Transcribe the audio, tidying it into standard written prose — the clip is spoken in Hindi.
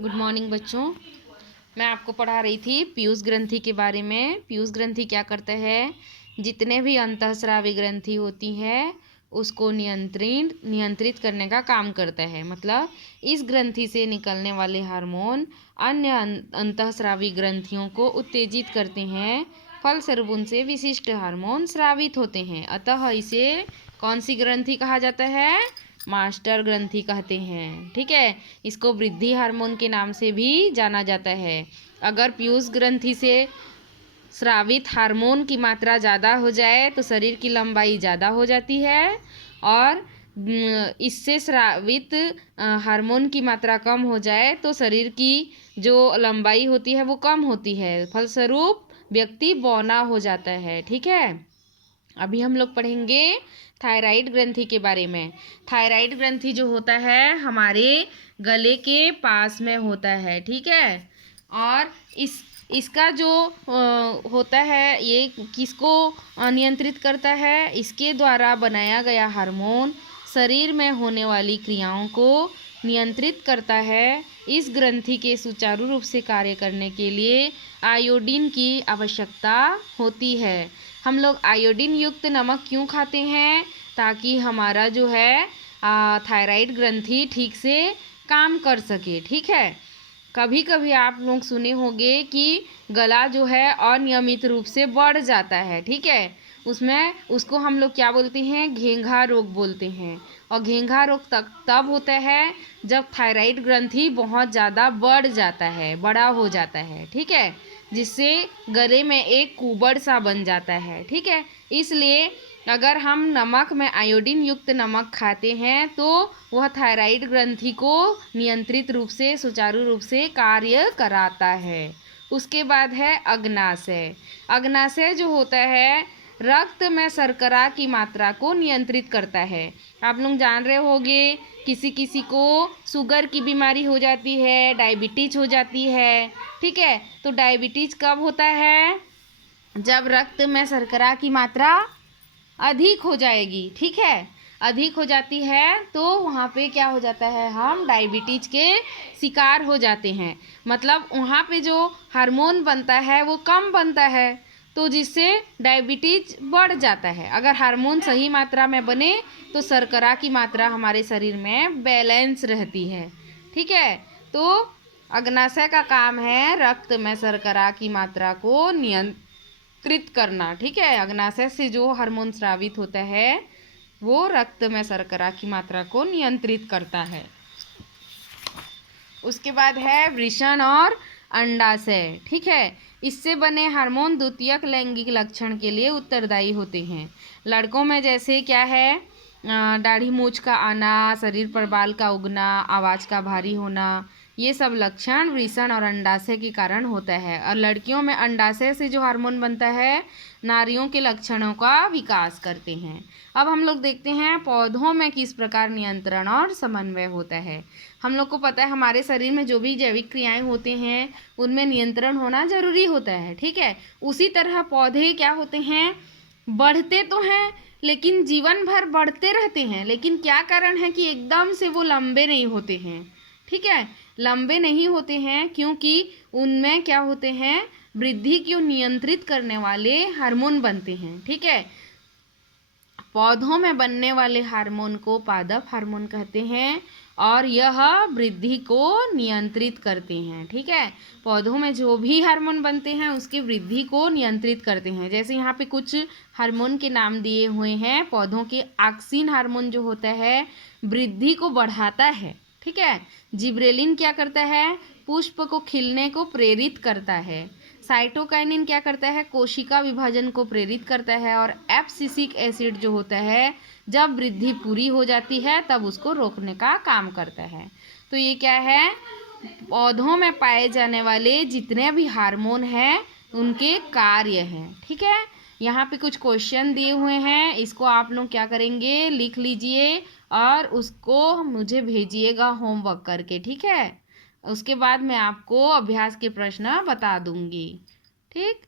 गुड मॉर्निंग बच्चों। मैं आपको पढ़ा रही थी पीयूष ग्रंथि के बारे में। पीयूष ग्रंथि क्या करता है, जितने भी अंतःस्रावी ग्रंथि होती है उसको नियंत्रित करने का काम करता है। मतलब इस ग्रंथि से निकलने वाले हार्मोन अन्य अंतःस्रावी ग्रंथियों को उत्तेजित करते हैं, फलस्वरूप उनसे विशिष्ट हार्मोन स्रावित होते हैं। अतः इसे कौन सी ग्रंथि कहा जाता है? मास्टर ग्रंथि कहते हैं। ठीक है, इसको वृद्धि हार्मोन के नाम से भी जाना जाता है। अगर पीयूष ग्रंथि से स्रावित हार्मोन की मात्रा ज़्यादा हो जाए तो शरीर की लंबाई ज़्यादा हो जाती है, और इससे स्रावित हार्मोन की मात्रा कम हो जाए तो शरीर की जो लंबाई होती है वो कम होती है, फलस्वरूप व्यक्ति बौना हो जाता है। ठीक है, अभी हम लोग पढ़ेंगे थायराइड ग्रंथि के बारे में। थायराइड ग्रंथि जो होता है हमारे गले के पास में होता है। ठीक है, और इसका जो होता है, ये किसको नियंत्रित करता है? इसके द्वारा बनाया गया हार्मोन शरीर में होने वाली क्रियाओं को नियंत्रित करता है। इस ग्रंथि के सुचारू रूप से कार्य करने के लिए आयोडीन की आवश्यकता होती है। हम लोग आयोडीन युक्त नमक क्यों खाते हैं? ताकि हमारा जो है थायराइड ग्रंथि ठीक से काम कर सके। ठीक है, कभी कभी आप लोग सुने होंगे कि गला जो है अनियमित रूप से बढ़ जाता है। ठीक है, उसको हम लोग क्या बोलते हैं? घेंघा रोग बोलते हैं। और घेंघा रोग तब होता है जब थायराइड ग्रंथि बहुत ज़्यादा बढ़ जाता है, बड़ा हो जाता है। ठीक है, जिससे गले में एक कुबड़ सा बन जाता है। ठीक है, इसलिए अगर हम नमक में आयोडीन युक्त नमक खाते हैं तो वह थायराइड ग्रंथि को नियंत्रित रूप से, सुचारू रूप से कार्य कराता है। उसके बाद है अग्नाशय। अग्नाशय जो होता है रक्त में शर्करा की मात्रा को नियंत्रित करता है। आप लोग जान रहे होंगे, किसी किसी को शुगर की बीमारी हो जाती है, डायबिटीज हो जाती है। ठीक है, तो डायबिटीज कब होता है? जब रक्त में शर्करा की मात्रा अधिक हो जाएगी। ठीक है, अधिक हो जाती है तो वहाँ पे क्या हो जाता है, हम डायबिटीज के शिकार हो जाते हैं। मतलब वहाँ पे जो हार्मोन बनता है वो कम बनता है, तो जिससे डायबिटीज बढ़ जाता है। अगर हार्मोन सही मात्रा में बने तो शर्करा की मात्रा हमारे शरीर में बैलेंस रहती है। ठीक है, तो अग्नाशय का काम है रक्त में शर्करा की मात्रा को नियंत्रित करना। ठीक है, अग्नाशय से जो हार्मोन स्रावित होता है वो रक्त में शर्करा की मात्रा को नियंत्रित करता है। उसके बाद है वृषण और अंडाशय। ठीक है, इससे बने हार्मोन द्वितीयक लैंगिक लक्षण के लिए उत्तरदायी होते हैं। लड़कों में जैसे क्या है, दाढ़ी मूंछ का आना, शरीर पर बाल का उगना, आवाज़ का भारी होना, ये सब लक्षण वृषण और अंडाशय के कारण होता है। और लड़कियों में अंडाशय से जो हार्मोन बनता है नारियों के लक्षणों का विकास करते हैं। अब हम लोग देखते हैं पौधों में किस प्रकार नियंत्रण और समन्वय होता है। हम लोग को पता है हमारे शरीर में जो भी जैविक क्रियाएं होते हैं उनमें नियंत्रण होना जरूरी होता है। ठीक है, उसी तरह पौधे क्या होते हैं, बढ़ते तो हैं लेकिन जीवन भर बढ़ते रहते हैं, लेकिन क्या कारण है कि एकदम से वो लंबे नहीं होते हैं। ठीक है, लंबे नहीं होते हैं क्योंकि उनमें क्या होते हैं, वृद्धि को नियंत्रित करने वाले हार्मोन बनते हैं। ठीक है, पौधों में बनने वाले हार्मोन को पादप हार्मोन कहते हैं और यह वृद्धि को नियंत्रित करते हैं। ठीक है, पौधों में जो भी हार्मोन बनते हैं उसकी वृद्धि को नियंत्रित करते हैं। जैसे यहाँ पे कुछ हार्मोन के नाम दिए हुए हैं पौधों के। ऑक्सिन हार्मोन जो होता है वृद्धि को बढ़ाता है। ठीक है, जिब्रेलिन क्या करता है, पुष्प को खिलने को प्रेरित करता है। साइटोकाइनिन क्या करता है, कोशिका विभाजन को प्रेरित करता है। और एब्सिसिक एसिड जो होता है जब वृद्धि पूरी हो जाती है तब उसको रोकने का काम करता है। तो ये क्या है, पौधों में पाए जाने वाले जितने भी हार्मोन हैं उनके कार्य हैं। ठीक है, यहाँ पे कुछ क्वेश्चन दिए हुए हैं, इसको आप लोग क्या करेंगे, लिख लीजिए और उसको मुझे भेजिएगा होमवर्क करके। ठीक है, उसके बाद मैं आपको अभ्यास के प्रश्न बता दूंगी। ठीक।